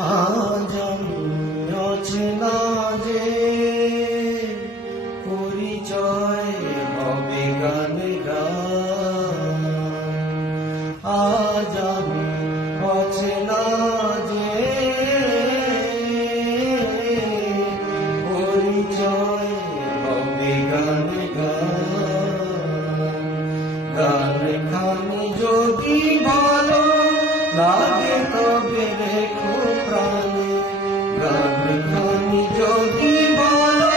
আজ আমি অচেনা যে পরিচয় হবে গানে গান। আজ আমি অচেনা যে পরিচয় হবে গানে গান। গান খানি যদি ভালো লাগে তবে রেখো প্রাণে। গান খানি যদি ভালো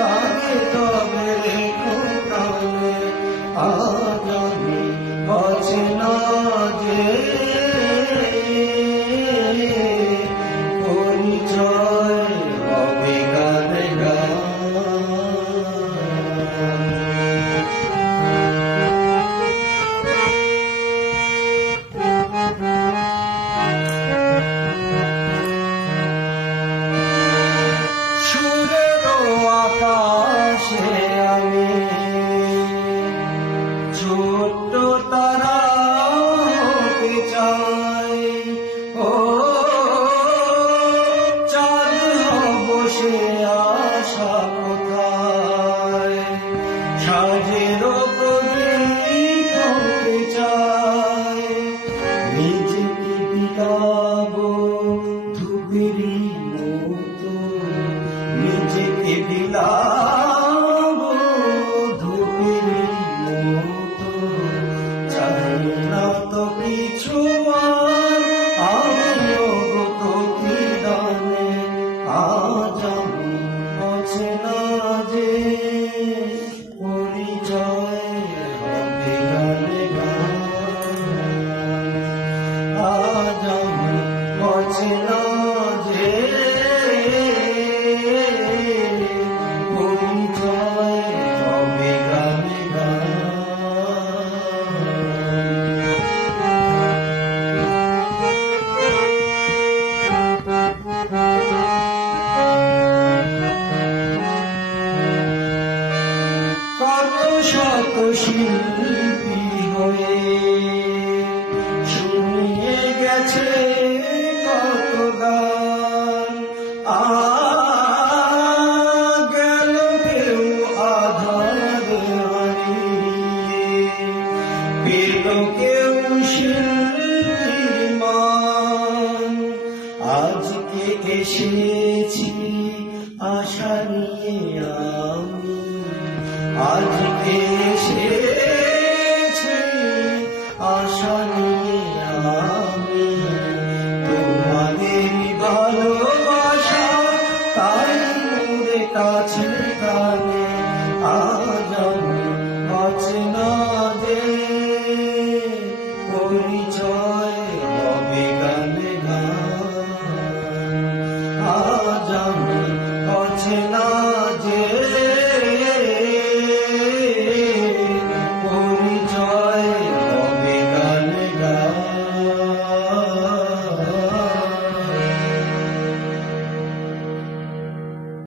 লাগে তবে রেখো প্রাণে। আজ আমি অচেনা যে পরিচয় হবে গানে গান। আকাশে আমি ছোট্ট তারা হতে চাই। ও চাঁদ বসে আশা কোথায় সাজের প্রদীপ হতে চাই। নিজেকে বিলাবো ধূপেরই মতো, নিজেকে বিলাবো ধূপেরই মতো। চাই না তো কিছু আর আমিও প্রতিদানে। আজ আমি অচেনা যে পরিচয় হবে গানে গান। আজ আমি অচেনা যে পরিচয় হবে গানে গান। কত শত শিল্পী হয়ে শুনিয়ে গেছে কত গান। গেল কেউ আধারে হারিয়ে, পেল কেউ শিল্পীর মান। আজকে এসেছি আশা নিয়ে আমি, আজকে এসেছি আশা নিয়ে আমি। তোমাদের ভালোবাসা তাই মোরে কাছে কানে। আজ আমি অচেনা যে পরিচয় হবে গানে গান। আজ আমি অচেনা